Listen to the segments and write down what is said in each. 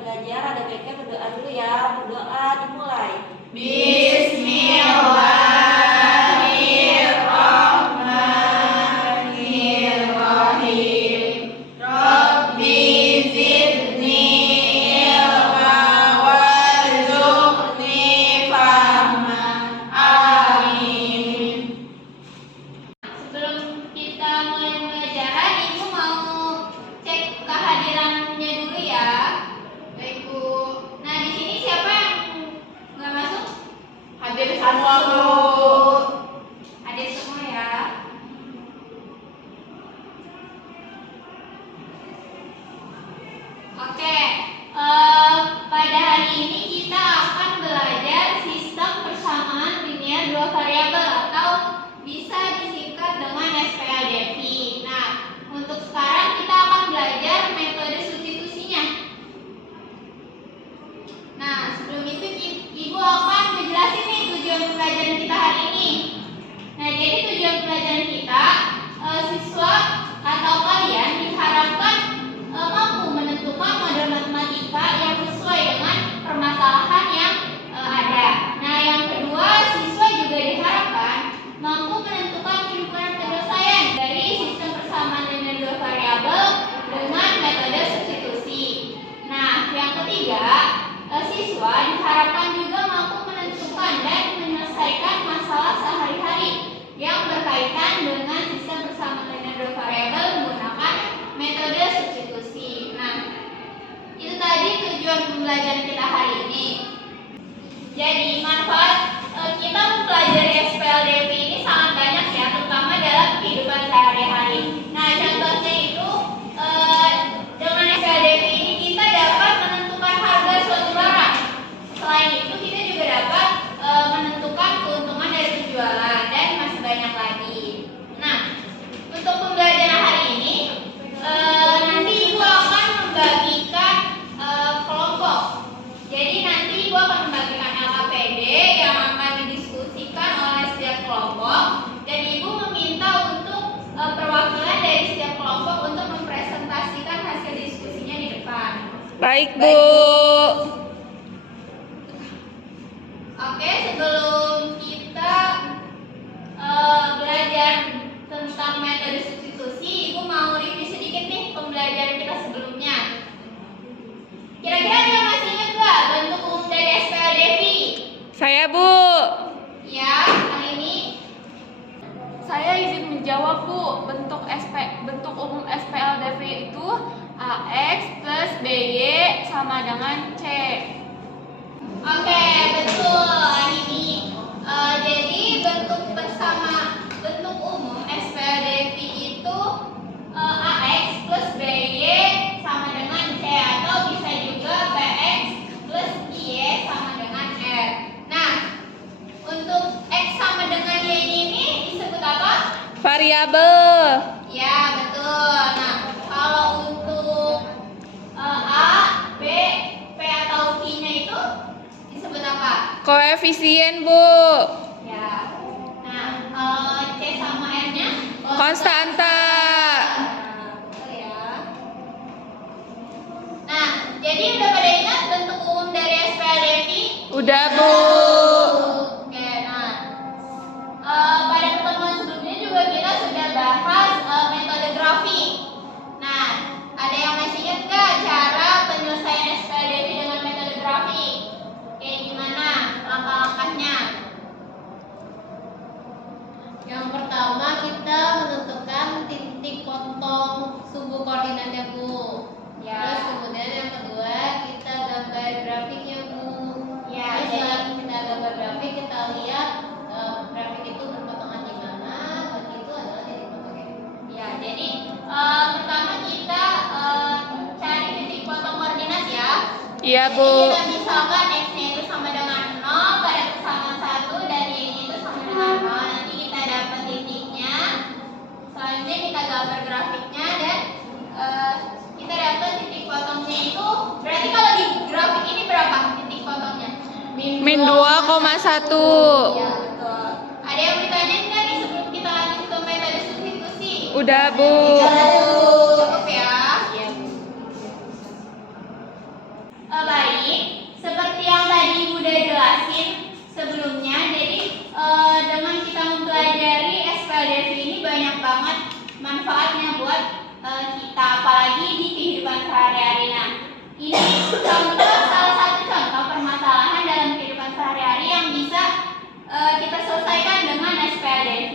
belajar, ada baiknya berdoa dulu ya. Berdoa dimulai. Bismillahirrahmanirrahim. Rabbi zidni ilma warzuqni fahma. Amin. Sebelum kita mulai pelajaran, Ibu mau cek kehadirannya dulu ya. Baik, Bu. Nah, di sini siapa yang nggak masuk? Hadir semua, Bu. Hadir semua ya. Oke, pada hari ini kita akan belajar sistem persamaan linear dua variabel atau bisa disingkat dengan SPLDV. Nah, untuk sekarang kita akan belajar metode substitusinya. Nah, sebelum itu Ibu akan menjelaskan nih tujuan pembelajaran kita hari ini. Nah, jadi tujuan pembelajaran kita, siswa atau kalian diharapkan mampu menentukan model matematika yang sesuai dengan permasalahan yang ada. Nah, yang kedua, siswa juga diharapkan mampu menentukan himpunan penyelesaian dari sistem persamaan linear dua variabel dengan metode substitusi. Nah, yang ketiga, siswa diharapkan juga mampu menentukan dan menyelesaikan masalah sehari-hari yang berkaitan dengan sistem persamaan linear dua variabel menggunakan metode substitusi. Nah, itu tadi tujuan pembelajaran kita hari ini. Jadi, manfaat kita mempelajari SPLDV ini sangat banyak ya, terutama dalam kehidupan sehari-hari. Nah, contohnya itu dengan SPLDV ini kita dapat menentukan harga suatu barang. Selain itu, kita juga dapat menentukan keuntungan dari penjualan dan masih banyak lagi. Nah, untuk pembelajaran hari ini nanti Ibu akan membagikan kelompok. Jadi nanti Ibu akan membagikan LKPD yang akan didiskusikan oleh setiap kelompok, dan Ibu meminta untuk perwakilan dari setiap kelompok untuk mempresentasikan hasil diskusinya di depan. Baik, Bu. Oke, sebelum kita belajar tentang metode substitusi, Ibu mau review sedikit nih pembelajaran kita sebelumnya. Kira-kira ada masih ingat nggak bentuk umum dari SPLDV? Saya, Bu. Ya, kali ini. Saya izin menjawab, Bu. Bentuk umum SPLDV itu AX plus BY sama dengan C. Oke, betul hari ini. Jadi bentuk umum SPLDV itu AX plus BY sama dengan C, atau bisa juga BX plus Y sama dengan R. Nah, untuk X sama dengan Y ini disebut apa? Variabel. Ya, betul. Nah, kalau untuk A, B, P atau Q-nya itu disebut apa? Koefisien, Bu. Ya. Nah, kalau C sama R-nya Konstanta. Betul ya. Nah, jadi udah pada ingat bentuk umum dari SPLDV? Udah, Bu. Oke, nah pada pertemuan sebelumnya juga kita sudah bahas metode grafik. Nah, ada yang masih ingat nggak cara penyelesaian SPLDV dengan metode grafik? Kayak gimana langkah-langkahnya? Yang pertama kita menentukan titik potong sumbu koordinatnya, Bu. Ya. Terus kemudian yang kedua kita gambar grafiknya, Bu. Ya, Terus jadi setelah kita gambar grafik kita lihat grafik itu berpotongan di mana dan itu adalah titik potongnya. ya, jadi pertama kita cari titik potong koordinat ya. Iya, Jadi Bu. kita misalkan X-nya itu sama dengan 0 pada kesamaan 1 dan Y-nya itu sama dengan 0. Nanti kita dapat titiknya. Selanjutnya kita gambar grafiknya dan kita dapat titik potongnya itu. Berarti kalau di grafik ini berapa titik potongnya? Min 2,1. Ya, betul. Ada yang ditanyain nggak nih sebelum kita lanjut ke metode substitusi? Udah, Bu. Cukup ya. Iya, Bu. jelasin sebelumnya. Jadi dengan kita mempelajari SPLDV ini banyak banget manfaatnya buat kita, apalagi di kehidupan sehari-hari. Nah, ini salah satu contoh permasalahan dalam kehidupan sehari-hari yang bisa kita selesaikan dengan SPLDV.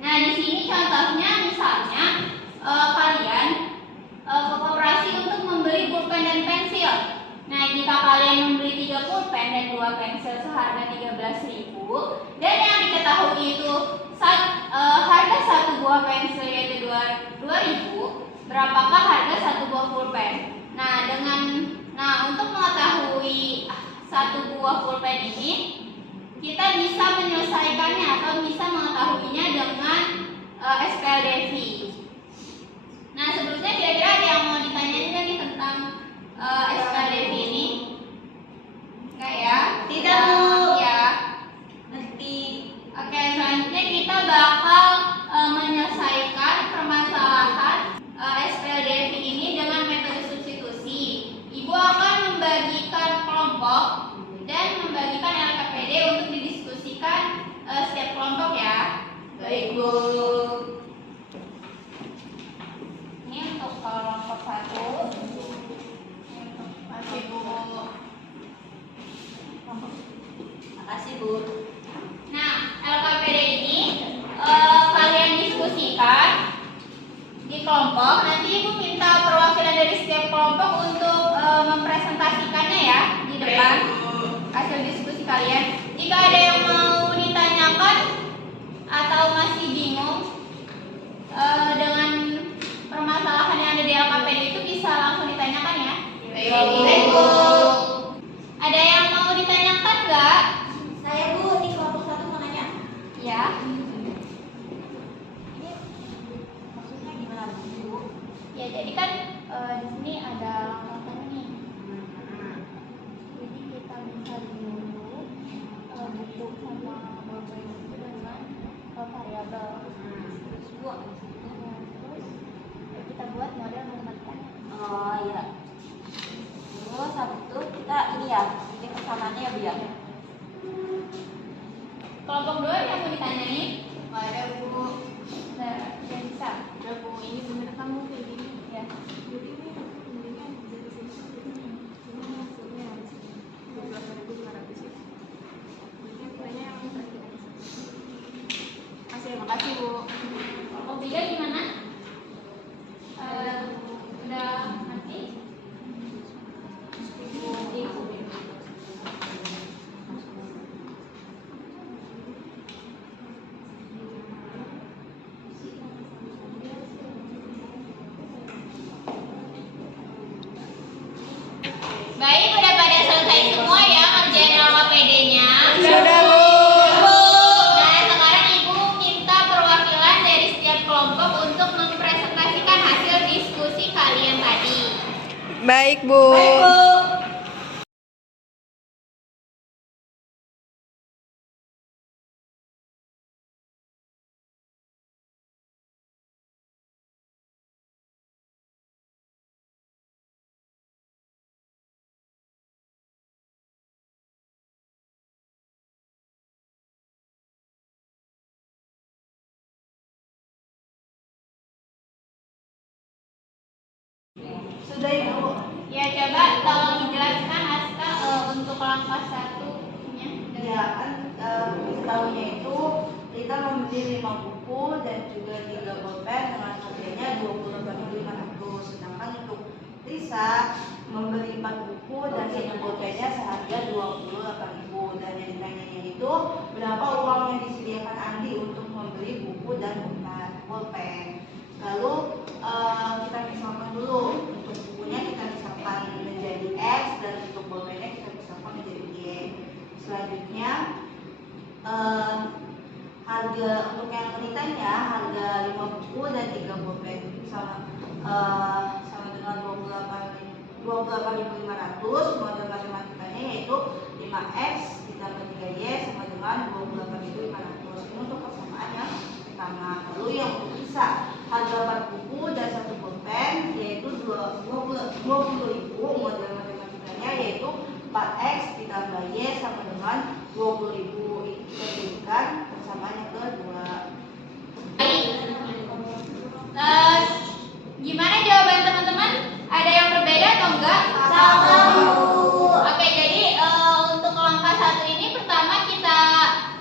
Nah, di sini contohnya misalnya kalian ke koperasi untuk membeli pulpen dan pensil. Nah, jika kalian membeli 3 pulpen dan 2 pensil seharga 13.000 dan yang diketahui itu harga satu buah pensil yaitu 2.000, berapakah harga satu buah pulpen? Nah, untuk mengetahui satu buah pulpen ini, kita bisa menyelesaikannya atau bisa mengetahuinya dengan SPLDV. Nah, sebelumnya kira-kira ada yang mau ditanyain nggak nih tentang SPLDV ini? Enggak ya? Tidak, Bu. Ya. Nanti Oke, selanjutnya kita bakal menyelesaikan permasalahan SPLDV ini dengan metode substitusi. Ibu akan membagikan kelompok dan membagikan LKPD untuk didiskusikan setiap kelompok ya. baik, Bu. Ini untuk kelompok 1. Masih Bu. Makasih, Bu. Nah, LKPD ini kalian diskusikan di kelompok. Nanti Ibu minta perwakilan dari setiap kelompok untuk mempresentasikannya ya di depan hasil diskusi kalian. Jika ada yang mau ditanyakan atau masih bingung dengan permasalahan yang ada di LKPD itu, bisa langsung ditanyakan ya. Baik, Bu. Ada yang mau ditanyakan nggak? Saya, Bu, di kelompok 1 mau nanya. Ya. Ini maksudnya gimana, Bu? Ya, jadi kan di sini ada langkah nih. Jadi kita bisa dulu buku sama bapak itu dengan variabel. Terus, Bu, Terus kita buat model matematikanya. oh iya. Terus habis itu kita ini ya, bikin persamaannya ya, Bu ya. Kelompok 2 yang mau ditanyain? Nggak ada, Bu. Nah, yang bisa. Udah Bu, ini bener kamu kayak gini. Ya. Jadi ini mendingan dari sini begini. Ini hasilnya harus 12.500 ya. Jadi nilainya yang terakhir. Terima kasih, Bu. Kelompok 3 gimana? Udah nanti? Baik, udah pada selesai semua ya ngerjain LKPD-nya. Sudah, Bu. Nah, sekarang Ibu minta perwakilan dari setiap kelompok untuk mempresentasikan hasil diskusi kalian tadi. Baik, Bu. Baik, Bu. Sudah, Ibu. Ya, coba tolong dijelaskan Aska untuk langkah 1-nya. Ya kan diketahuinya itu kita membeli 5 buku dan juga 3 pulpen dengan harganya 28.500. Sedangkan untuk Lisa membeli 4 buku dan 1 pulpennya seharga 28.000. Dan yang ditanyanya itu berapa uang yang disediakan Andi untuk membeli buku dan pulpen. Lalu kita misalkan dulu, untuk bukunya kita misalkan menjadi X dan untuk pulpennya kita misalkan menjadi Y. Selanjutnya harga untuk yang wanitanya harga 5 buku dan 3 pulpen sama dengan 28.500. Model matematikanya yaitu 5X ditambah 3Y sama dengan 28.500. Ini untuk persamaan yang pertama. Lalu yang untuk bisa harga 4 buku dan 1 pulpen yaitu 20.000. Model matematikanya yaitu 4X ditambah Y sama dengan 20.000. Itu kita jadikan persamaan yang kedua. Gimana jawaban teman-teman? Ada yang berbeda atau enggak? Sama, Bu. Oke, jadi untuk langkah 1 ini pertama kita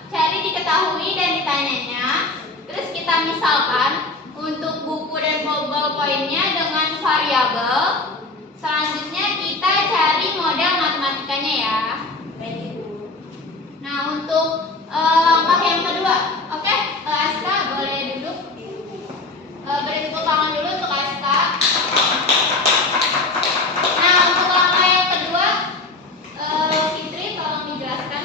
cari diketahui dan ditanyanya. Terus kita misalkan untuk buku dan ballpoint-nya dengan variabel. Selanjutnya kita cari model matematikanya ya. Baik, Ibu. Nah, untuk langkah yang kedua, oke, Aska boleh duduk. Beri tepuk tangan dulu untuk Aska. Nah, untuk langkah yang kedua, Fitri tolong dijelaskan.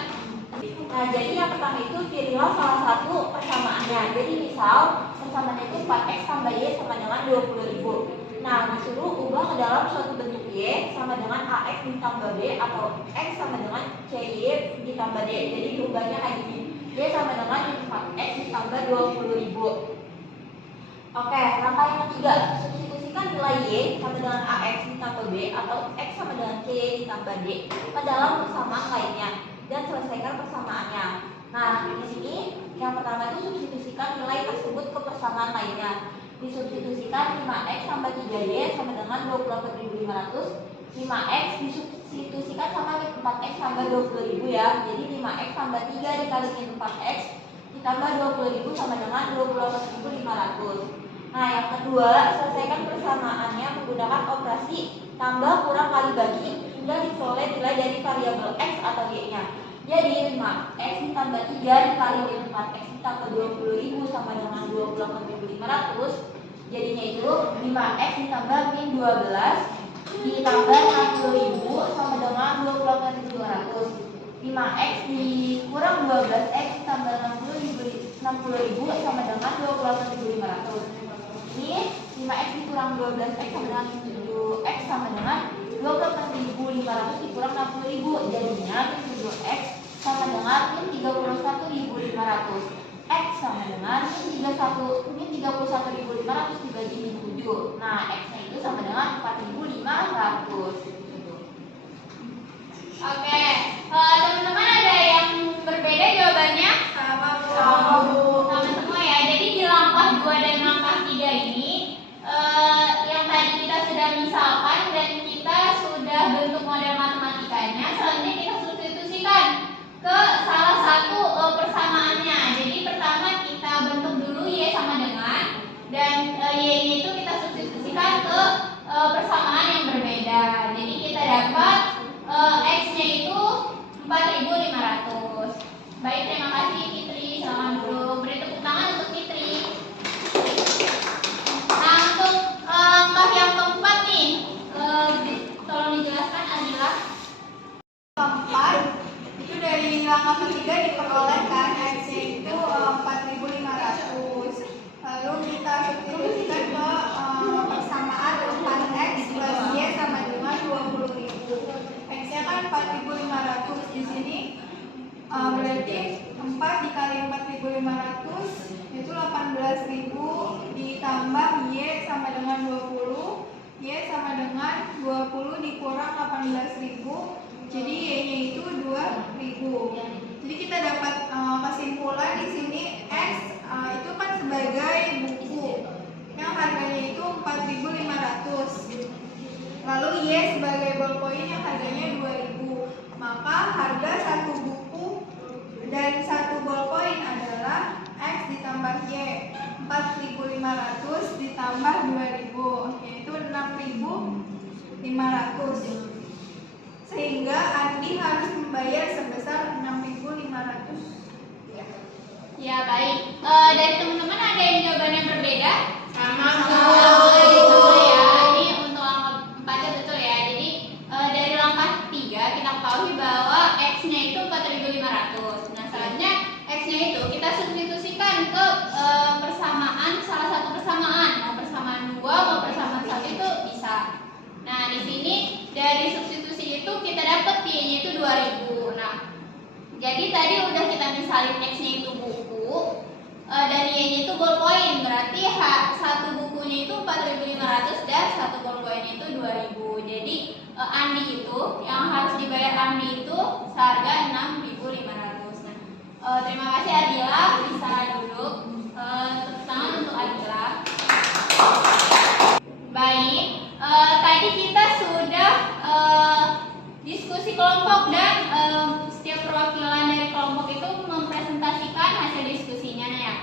Nah, jadi yang pertama itu pilihlah salah satu persamaannya. Jadi misal persamaannya itu 4x tambah y sama dengan 20.000. Nah, disuruh ubah ke dalam suatu bentuk y sama dengan ax ditambah b atau x sama dengan cy ditambah d. Jadi diubahnya kayak gini. Y sama dengan 4x ditambah 20.000. Oke, langkah yang ketiga, substitusikan nilai y sama dengan ax ditambah b atau x sama dengan cy ditambah d ke dalam persamaan lainnya dan selesaikan persamaannya. Nah, di sini yang pertama itu substitusikan nilai tersebut ke persamaan lainnya. Disubstitusikan 5x tambah 3y sama dengan 24.500. 5x disubstitusikan sama 4x tambah 20.000 ya. Jadi 5x tambah 3 dikalikan 4x ditambah 20.000 sama dengan 24.500. Nah, yang kedua, selesaikan persamaannya menggunakan operasi tambah kurang kali bagi hingga diperoleh nilai dari variabel x atau y-nya. Jadi 5x ditambah 3 dikali 4x ditambah 20.000 sama dengan 24.500. Jadinya itu 5x ditambah min 12 ditambah 60.000 sama dengan 24.500. 5x dikurang 12x ditambah 60.000 sama dengan 24.500. Ini 5x dikurang 12x sama dengan 7x sama dengan 24.500 dikurang 60.000. Jadinya 7x sama dengan 31.500. X sama dengan 31.500 dibagi 7. Nah, x-nya itu sama dengan 4.500. Oke, teman-teman ada yang berbeda jawabannya? Sama, Bu. Sama semua ya. Jadi di langkah 2 dan langkah 3 ini yang tadi kita sudah misalkan dan kita sudah bentuk model matematikanya. Selanjutnya kita substitusikan ke salah satu persamaannya. Jadi pertama kita bentuk dulu y sama dengan, dan y-nya itu kita substitusikan ke persamaan yang berbeda. Jadi kita dapat x-nya itu 4.500. Baik, terima kasih Fitri. Selamat dulu. Beri tepuk tangan untuk Fitri. Nah, untuk langkah yang keempat nih, tolong dijelaskan Adila. Keempat, itu dari langkah ketiga diperolehkan x-nya itu 4.500. Lalu kita substitusikan ke persamaan 4x plus y sama dengan 20.000. X-nya kan 4.500. Di sini berarti 4 dikali 4.500 itu 18.000 ditambah y sama dengan 20. Y sama dengan 20 dikurang 18.000. Jadi y-nya itu 2.000. Jadi kita dapat kesimpulan di sini x itu kan sebagai buku yang harganya itu 4.500. Lalu y sebagai ballpoint yang harganya 2.000. Maka harga satu buku dan satu ballpoint adalah x ditambah y. 4.500 ditambah 2.000 yaitu 6.500. Sehingga Andi harus membayar sebesar 6.500. Ya, baik. Dari teman-teman ada yang jawabannya berbeda? Sama, Sama ya. Ini untuk langkah 4-nya betul ya. Jadi dari langkah 3 kita ketahui bahwa x-nya itu 4.500. Nah, selanjutnya x-nya itu kita substitusikan ke persamaan, salah satu persamaan. Mau persamaan 2, mau persamaan 1 itu bisa. Nah, di sini dari substitusi itu kita dapat y-nya itu 2.000. Nah, jadi tadi udah kita misalin x-nya itu buku dan y-nya itu ballpoint. Berarti satu bukunya itu 4.500 dan satu ballpointnya itu 2.000. Jadi Andi itu yang harus dibayar Andi itu seharga 6.500. Terima kasih Adila, bisa duduk. Tepuk tangan untuk Adila. Baik, tadi kita sudah diskusi kelompok dan setiap perwakilan dari kelompok itu mempresentasikan hasil diskusinya ya.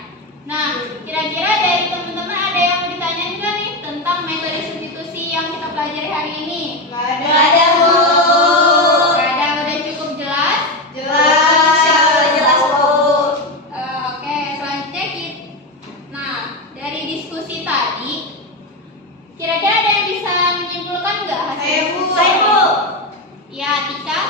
Nah, kira-kira dari teman-teman ada yang mau ditanyain nggak nih tentang metode substitusi yang kita pelajari hari ini? Nggak ada. Nggak ada, Bu. Nggak ada, udah cukup jelas? Jelas, Bu. Oke, selanjutnya nah, dari diskusi tadi, kira-kira ada yang bisa menyimpulkan nggak hasil Saya, Bu. diskusi? Saya, Bu. Ya, Tika.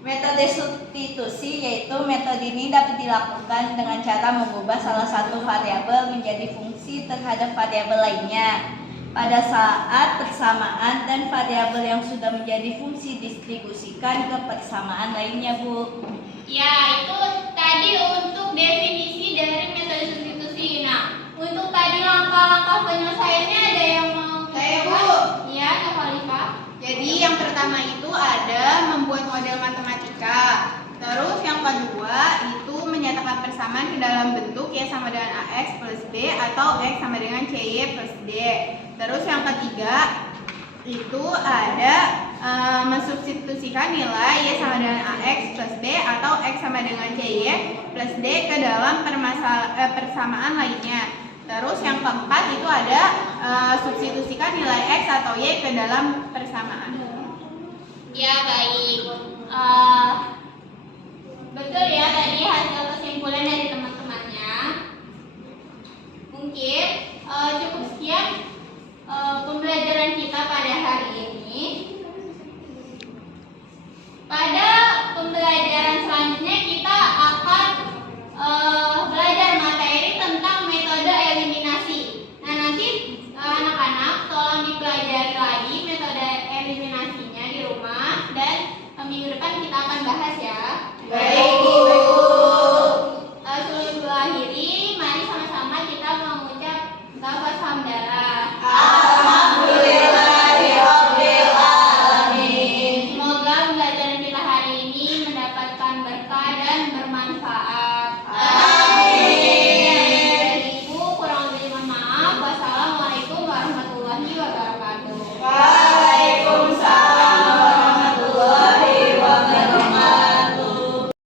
Metode substitusi yaitu metode ini dapat dilakukan dengan cara mengubah salah satu variabel menjadi fungsi terhadap variabel lainnya pada saat persamaan dan variabel yang sudah menjadi fungsi distribusikan ke persamaan lainnya, Bu. Ya, itu tadi untuk definisi dari metode substitusi. Nah, untuk tadi langkah-langkah penyelesaiannya ada yang mau? Saya, Bu. Iya, Kak Khalifa. Jadi yang pertama itu ada membuat model matematika. Terus yang kedua itu menyatakan persamaan ke dalam bentuk Y sama dengan AX plus B atau X sama dengan CY plus D. Terus yang ketiga itu ada mensubstitusikan nilai Y sama dengan AX plus B atau X sama dengan CY plus D ke dalam persamaan lainnya. Terus yang keempat itu ada substitusikan nilai X atau Y ke dalam persamaan. Ya, baik. Betul ya tadi hasil kesimpulan dari teman-temannya. Mungkin cukup sekian pembelajaran kita pada hari ini.